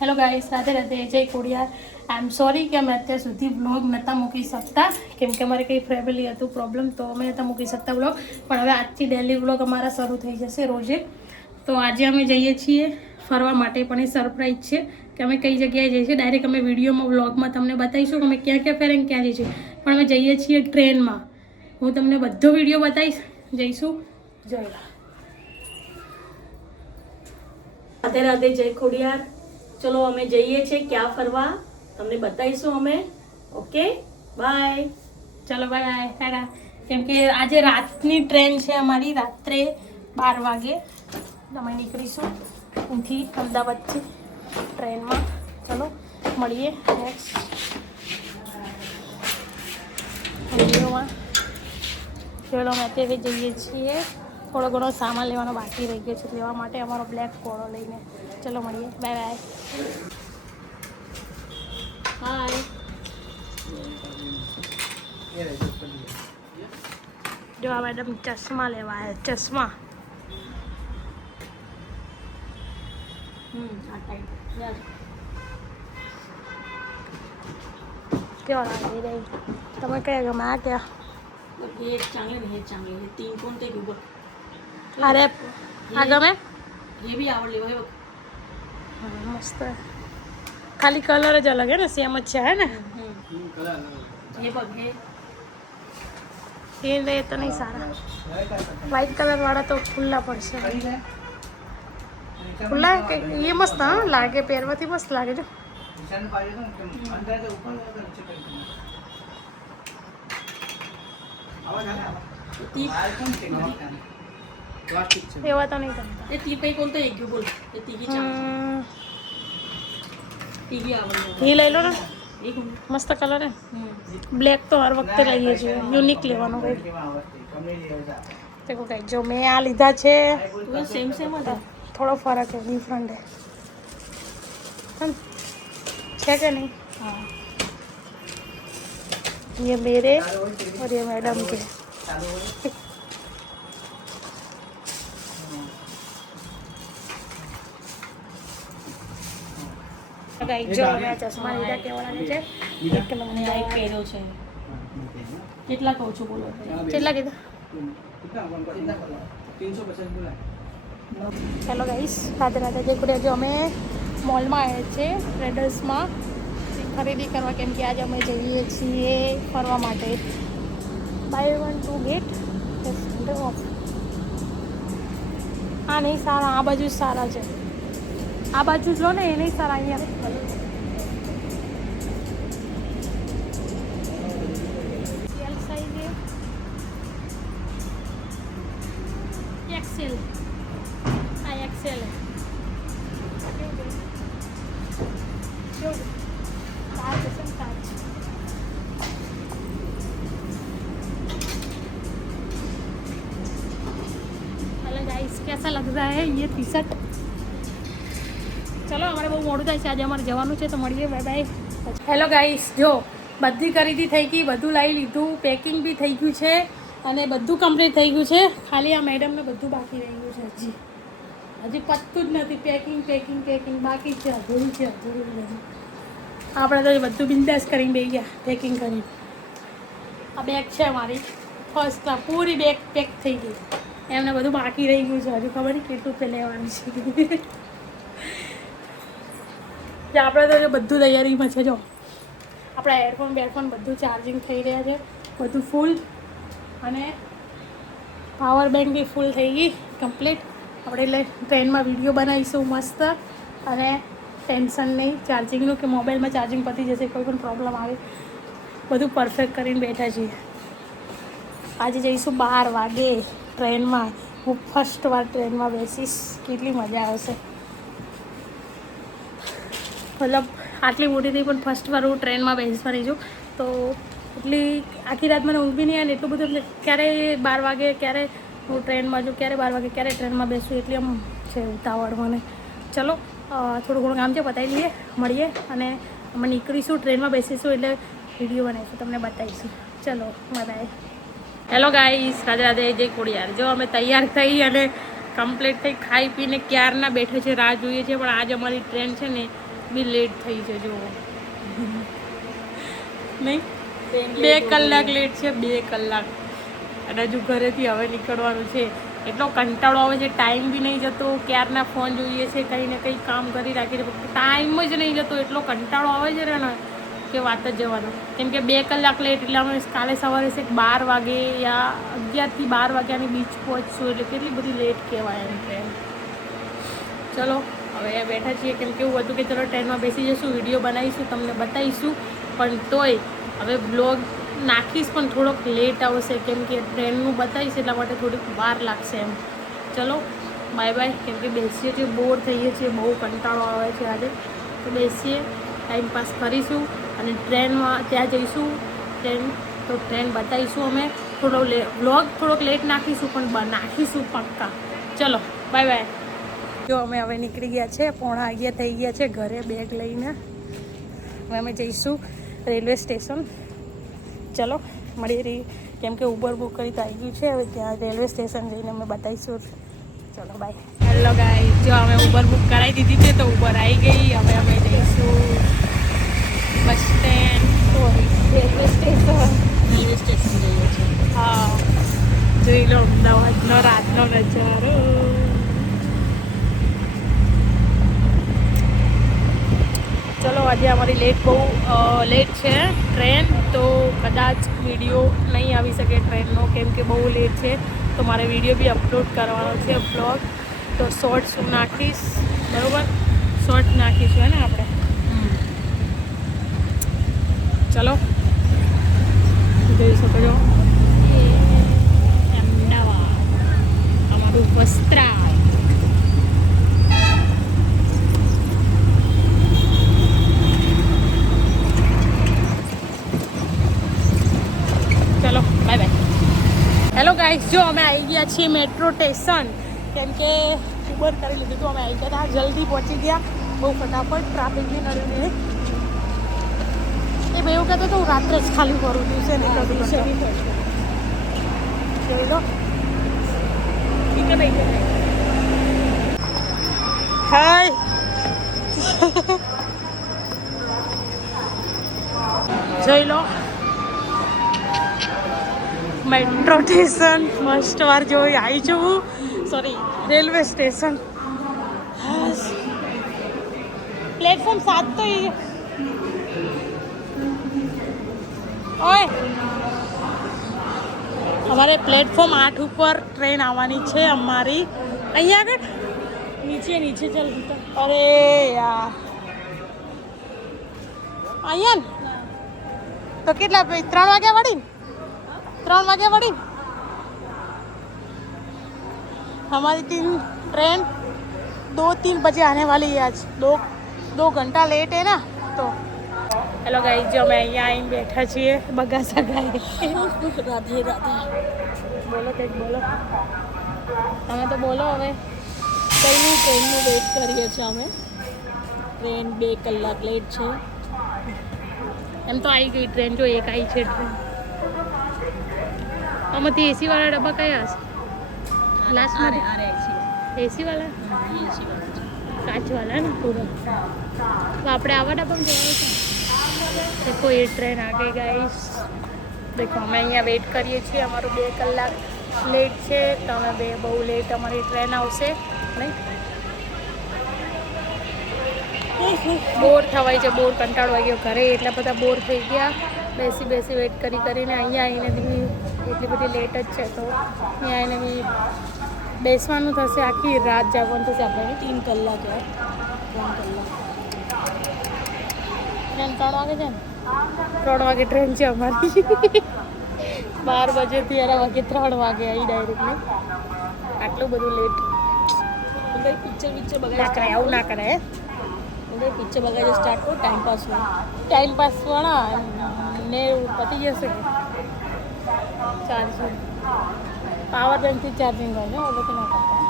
Hello guys, Radhe Radhe, જય ખોડિયાર. આઈ am sorry કે અમે અત્યાર સુધી બ્લોગ નહોતા મૂકી શકતા, કેમ કે અમારે કંઈ ફેમિલી હતું પ્રોબ્લેમ, તો અમે નહોતા મૂકી શકતા બ્લોગ. પણ હવે આજથી ડેલી બ્લોગ અમારા શરૂ થઈ જશે રોજે. તો આજે અમે જઈએ છીએ ફરવા માટે, પણ એ સરપ્રાઈઝ છે કે અમે કઈ જગ્યાએ જઈએ છીએ. ડાયરેક્ટ અમે વિડીયોમાં વ્લોગમાં તમને બતાવીશું કે અમે ક્યાં ક્યાં ફેરે ક્યાં જઈએ છીએ. પણ અમે જઈએ છીએ ટ્રેનમાં. હું તમને બધો વિડીયો બતાવીશ. જઈશું. જય રાધે રાધે, જય ખોડિયાર. ચલો અમે જઈએ છીએ ક્યાં ફરવા, તમને બતાવીશું અમે. Okay, bye. ચલો બાય ટાટા. કેમ કે આજે રાતની ટ્રેન છે અમારી, રાત્રે 12 વાગે અમે નીકળીશું અહીંથી અમદાવાદથી ટ્રેનમાં. ચલો મળીએ નેક્સ્ટ વિડીયોમાં. ચલો અમે અત્યારે જઈએ છીએ, થોડો ઘણો સામાન લેવાનો બાકી રહી ગયો છે, લેવા માટે અમારો બ્લેક કોળો લઈને. ચલો મળીએ, બાય બાય. હાય. જો આ મેડમ ચશ્મા લેવા આવ્યા, ચશ્મા. આ ટાઈપ કેવા લાગી રહી? તમે કયા ગમે? આ क्या? ये चांगले नहीं है, चांगले है 3 कोणते घेऊ? अरे हा गमे? ये भी आवडले बघ. मस्त. खाली कलर ज अलग है ना, सेम अच्छा है ना. ये बघ, ये तो नहीं सारा. व्हाइट कलर वाला तो खुला પડશે. खुला है कि ये मस्त हाँ लागे, પહેરવાથી મસ્ત લાગે જો. એવા તો નહીં ગમતા. એ તી પે કોणतं एक घेऊ बोल. એ તીગી ચાલે. તીગી આવડે. એ લઈ લો ને, મસ્ત કલર હે. બ્લેક તો હર વખતે લઈએ છીએ, યુનિક લેવાનો કઈ. देखो गाइस, जो मैं आ લીધા છે सेम सेम હતા, थोड़ा फर्क है, डिफरेंट है. है क्या नहीं? हाँ. ये मेरे और ये मैडम के. गाइस, जो मैं चश्मा લીધા કેવાના છે, એક મને આ એક પહેર્યો છે. કેટલા કહું છું બોલો? કેટલા કીધા? હેલો ગાઈસ, રાધે રાધે, જય ખોડિયાર. જો અમે મોલમાં આવ્યા છે, ટ્રેડર્સમાં ખરીદી કરવા, કેમ કે આજે અમે જઈએ છીએ ફરવા માટે. બાય 1 2 ગેટ ઓફ. હા નહીં સારા, આ બાજુ સારા છે. આ બાજુ જ લો ને, એ નહીં સારા. અહીંયા એલ સાઈઝ एक्सेल. हाँ एक्सेल है. हेलो गाइस, कैसा लग रहा है ये टी शर्ट? चलो અમારે બહુ મોડું થાય છે, આજે અમારે જવાનું છે, તો મળીએ. Bye bye. હેલો ગાઈસ, જો બધી ખરીદી થઈ ગઈ, બધું લાવી લીધું, પેકિંગ બી થઈ ગયું છે અને બધું કમ્પ્લીટ થઈ ગયું છે. ખાલી આ મેડમને બધું બાકી રહી ગયું છે. હજી પતતું જ નથી. પેકિંગ પેકિંગ પેકિંગ બાકી છે, અધૂરું છે, અધૂરું બધું. આપણે તો બધું બિંદાસ કરીને બેસી ગયા પેકિંગ કરીને. આ બેગ છે મારી ફર્સ્ટ ક્લાસ, પૂરી બેગ પેક થઈ ગઈ. એમને બધું બાકી રહી ગયું છે, હજુ ખબર નહીં કેટલું પે લેવાનું છે. આપણે તો જો બધું તૈયારીમાં છે. જો આપણા એરફોન બેરફોન બધું ચાર્જિંગ થઈ રહ્યા છે, બધું ફૂલ. અને પાવર બેંક બી ફૂલ થઈ ગઈ કમ્પ્લીટ. આપણે એટલે ટ્રેનમાં વિડીયો બનાવીશું મસ્ત, અને ટેન્શન નહીં ચાર્જિંગનું કે મોબાઈલમાં ચાર્જિંગ પતી જશે, કોઈ પણ પ્રોબ્લેમ આવે. બધું પરફેક્ટ કરીને બેઠા છીએ. આજે જઈશું 12 વાગે ટ્રેનમાં. હું ફર્સ્ટ વાર ટ્રેનમાં બેસીશ, કેટલી મજા આવશે. મતલબ આટલી મોટી થઈ પણ ફર્સ્ટ વાર હું ટ્રેનમાં બેસવાની છું, તો એટલી આખી રાત મને ઊંઘ બી નહીં આવે ને એટલું બધું. એટલે ક્યારે 12 વાગે, ક્યારે હું ટ્રેનમાં છું, ક્યારે 12 વાગે, ક્યારે ટ્રેનમાં બેસું, એટલી આમ છે ઉતાવળ મને. ચલો થોડું ઘણું કામ છે, પતાવી લઈએ, મળીએ અને અમે નીકળીશું. ટ્રેનમાં બેસીશું એટલે વિડીયો બનાવીશું, તમને બતાવીશું. ચલો bye. Hello guys, Radhe Radhe, જય ખોડિયાર. જો અમે તૈયાર થઈ અને કમ્પ્લીટ થઈ, ખાઈ પીને ક્યારના બેઠે છે, રાહ જોઈએ છે. પણ આજ અમારી ટ્રેન છે ને બી લેટ થઈ છે જુઓ નહીં 2 કલાક લેટ છે 2 કલાક અને હજુ ઘરેથી હવે નીકળવાનું છે એટલો કંટાળો આવે છે ટાઈમ બી નહીં જતો ક્યારના ફોન જોઈએ છે કંઈ ને કંઈ કામ કરી રાખીએ છે ટાઈમ જ નહીં જતો એટલો કંટાળો આવે છે ને કે વાત જ જવાનો કેમ કે 2 કલાક લેટ એટલે અમે કાલે સવારે 12 વાગે યા 11 થી 12 વાગ્યાની બીચ પહોંચશું એટલે કેટલી બધી લેટ કહેવાય એમ ટ્રેન ચલો હવે બેઠા છીએ કેમ કે એવું હતું કે ચલો ટ્રેનમાં બેસી જઈશું વિડીયો બનાવીશું તમને બતાવીશું પણ તોય હવે બ્લોગ નાખીશ પણ થોડોક લેટ આવશે કેમ કે ટ્રેનનું બતાવીશ એટલા માટે થોડીક વાર લાગશે એમ ચલો બાય બાય કેમ કે બેસીએ છીએ બોર થઈએ છીએ બહુ કંટાળો આવે છે આજે તો બેસીએ ટાઈમ પાસ કરીશું અને ટ્રેનમાં ત્યાં જઈશું ટ્રેન બતાવીશું અમે વ્લોગ થોડોક લેટ નાખીશું પણ નાખીશું પક્કા ચલો બાય બાય જો અમે હવે નીકળી ગયા છે 11:30 થઈ ગયા છે ઘરે બેગ લઈને હવે અમે જઈશું રેલવે સ્ટેશન ચલો મળી રહી કેમ કે ઉબર બુક કરી તો આવી ગયું છે હવે ત્યાં રેલવે સ્ટેશન જઈને અમે બતાવીશું ચલો બાય હેલો ગાઈસ જો અમે ઉબર બુક કરાવી દીધી છે તો ઉબર આવી ગઈ હવે અમે જઈશું બસ સ્ટેન્ડ રેલવે સ્ટેશન જઈએ છીએ હા જોઈ લો અમદાવાદનો રાતનો નજારો ચલો આજે અમારી બહુ લેટ છે ટ્રેન તો કદાચ વિડીયો નહીં આવી શકે ટ્રેનનો કેમ કે બહુ લેટ છે તો મારે વિડીયો બી અપલોડ કરવાનો છે બ્લોગ તો શોર્ટ્સ હું નાખીશ બરાબર શોર્ટ નાખીશું હે ને આપણે ચલો જોઈ શકો છો અમદાવાદ અમારું વસ્ત્રાલ ચલો બાય બાય હેલો ગાઈસ જો અમે આવી ગયા છીએ મેટ્રો સ્ટેશન કેમ કે ઉબર કરી લીધું તો અમે આવી ગયા હતા જલ્દી પહોંચી ગયા બહુ ફટાફટ ટ્રાફિક બી નડ્યું નહીં એ એવું કહેતો તો હું રાત્રે જ ખાલી કરું દિવસે નહીં કરું દિવસે બી કરશું જોઈ લો ઠીક હે ભાઈ હાય જોઈ લો મેટ્રો સ્ટેશન મસ્ત વાર જોઈ આવી છું સોરી રેલવે સ્ટેશન પ્લેટફોર્મ 7 તો ઓય અમારે પ્લેટફોર્મ 8 ઉપર ટ્રેન આવવાની છે અમારી અહીંયા આગળ નીચે ચાલ અરે યાર અહીંયા તો કેટલા 3 વાગ્યા વાળી 3 वागे बड़ी हमारी ट्रेन 2-3 बजे आने वाली है आज 2 घंटा लेट है ना तो हेलो गाइस जो मैं यहाँ आईने बैठा છીએ બગા સગાએ રાધે રાધે બોલો કંઈક બોલો તમે તો બોલો હવે કઈ ટ્રેનનું વેઇટ કરીએ છીએ અમે ટ્રેન 2 કલાક લેટ છે એમ તો આવી ગઈ ટ્રેન જો એક આવી છે ટ્રેન આમાંથી એસી વાળા ડબ્બા કયા હશે લાસ્ટમાં એસી વાળા કાચ વાળા ને પૂરો તો આપણે આવા ડબ્બામાં જવાનું છે देखो ये ट्रेन आ गई गाइस देखो અમે અહીંયા વેઇટ કરીએ છીએ અમારું 2 કલાક લેટ છે તો અમે બહુ લેટ અમારી ટ્રેન આવશે નહીં બોર થવાય છે બોર કંટાળો આવી ગયો ઘરે એટલા બધા બોર થઈ ગયા બેસી વેઇટ કરીને અહીંયા આવીને બી એટલી બધી લેટ જ છે તો અહીંયા આવીને બી બેસવાનું થશે આખી રાત જાગવાનું થશે આપણે 3 કલાક ટ્રેન 3 વાગે છે ને 3 વાગે ટ્રેન છે અમારી 12 બજેથી 11 વાગે 3 વાગે આવી ડાયરેક્ટલી આટલું બધું લેટ કઈ પિક્ચર ના કરાય આવું ના કરાય પિક્ચર બગાડી સ્ટાર્ટ કરો ટાઈમ પાસ વાળા ને પતી જશે કે ચાર્જિંગ પાવર બેંકથી ચાર્જિંગ હોય ને ઓલેથી ના કરતા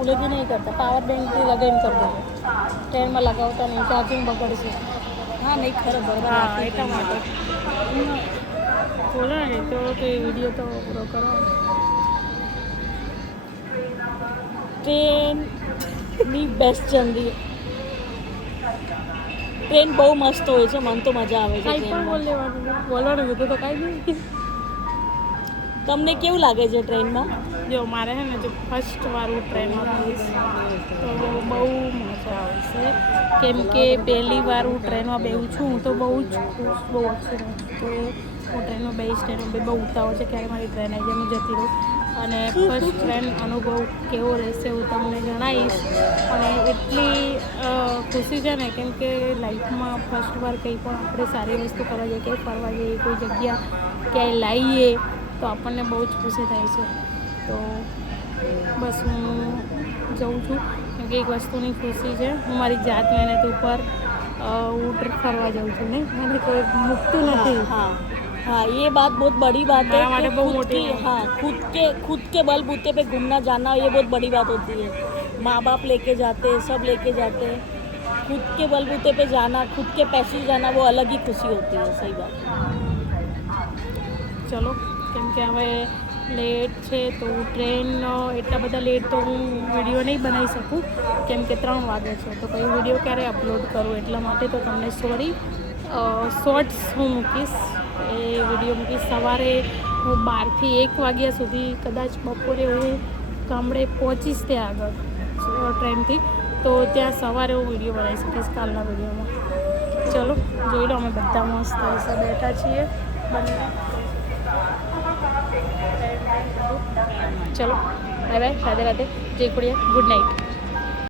ઓલેથી નહીં કરતા પાવર બેંકથી લગાવીને કરી દેજો ટ્રેનમાં લગાવતા નહીં ચાર્જિંગ બગડશે હા નહીં ખરો બરાબર હા એટલા માટે બોલો ને તો એ વિડીયો તો પૂરો કરો ટ્રેનની બેસ્ટ જર્ની ટ્રેન બહુ મસ્ત હોય છે, મને તો મજા આવે છે કાંઈ પણ બોલ ટ્રેનમાં. લેવાનું બોલવાનું કીધું તો કાંઈ નહીં. તમને કેવું લાગે છે ટ્રેનમાં? જો મારે છે ને જો ફર્સ્ટ વાળું ટ્રેનમાં જઈશ તો બહુ મજા આવશે, કેમ કે પહેલી વાર હું ટ્રેનમાં બેહું છું. હું તો બહુ જ ખુશ, બહુ એક્સિડન્ટ કે હું ટ્રેનમાં બેહીશ. ટ્રેનમાં બહુ ઉતાવળ છે ક્યારે મારી ટ્રેન આવી જાય, હું જતી રહું. અને ફર્સ્ટ ટ્રેન અનુભવ કેવો રહેશે હું તમને જણાવીશ. અને એટલી ખુશી છે ને, કેમ કે લાઈફમાં ફર્સ્ટ વાર કંઈ પણ આપણે સારી વસ્તુ કરવા જઈએ, ક્યાંય ફરવા જઈએ, કોઈ જગ્યા ક્યાંય લાવીએ તો આપણને બહુ જ ખુશી થાય છે. તો બસ હું જઉં છું, કેમ કે એક વસ્તુની ખુશી છે, હું મારી જાત મહેનત ઉપર હું ફરવા જાઉં છું. નહીં, મને કોઈ મૂકતું નથી. हाँ हाँ, ये बात बहुत बड़ी बात है हमारा कि माटे बहुत खुद मोटी की, है। हाँ, खुद के बलबूते पे घूमना जाना, ये बहुत बड़ी बात होती है. माँ बाप लेके जाते हैं, सब लेके जाते हैं. खुद के बलबूते पे जाना, खुद के पैसे से जाना, वो अलग ही खुशी होती है. सही बात है. ચલો, કેમ કે હવે લેટ છે તો ટ્રેન એટલા બધા લેટ તો હું વિડીયો નહીં બનાવી શકું, કેમ કે 3 વાગે છે તો પછી વિડીયો ક્યારે અપલોડ કરું, એટલા માટે તો તમને સોરી. શોર્ટ્સ હું મૂકીશ, એ વિડીયો મૂકીશ. સવારે હું 12 થી 1 વાગ્યા સુધી, કદાચ બપોરે હું ગામડે પહોંચીશ ત્યાં આગળ ટ્રેનથી, તો ત્યાં સવારે હું વિડીયો બનાવી શકીશ કાલના વિડીયોમાં. ચલો જોઈ લો, અમે બધા મસ્ત હશે બેઠા છીએ બંને. ચલો બાય બાય, રાધે રાધે, જય ખોડિયાર, ગુડ નાઇટ.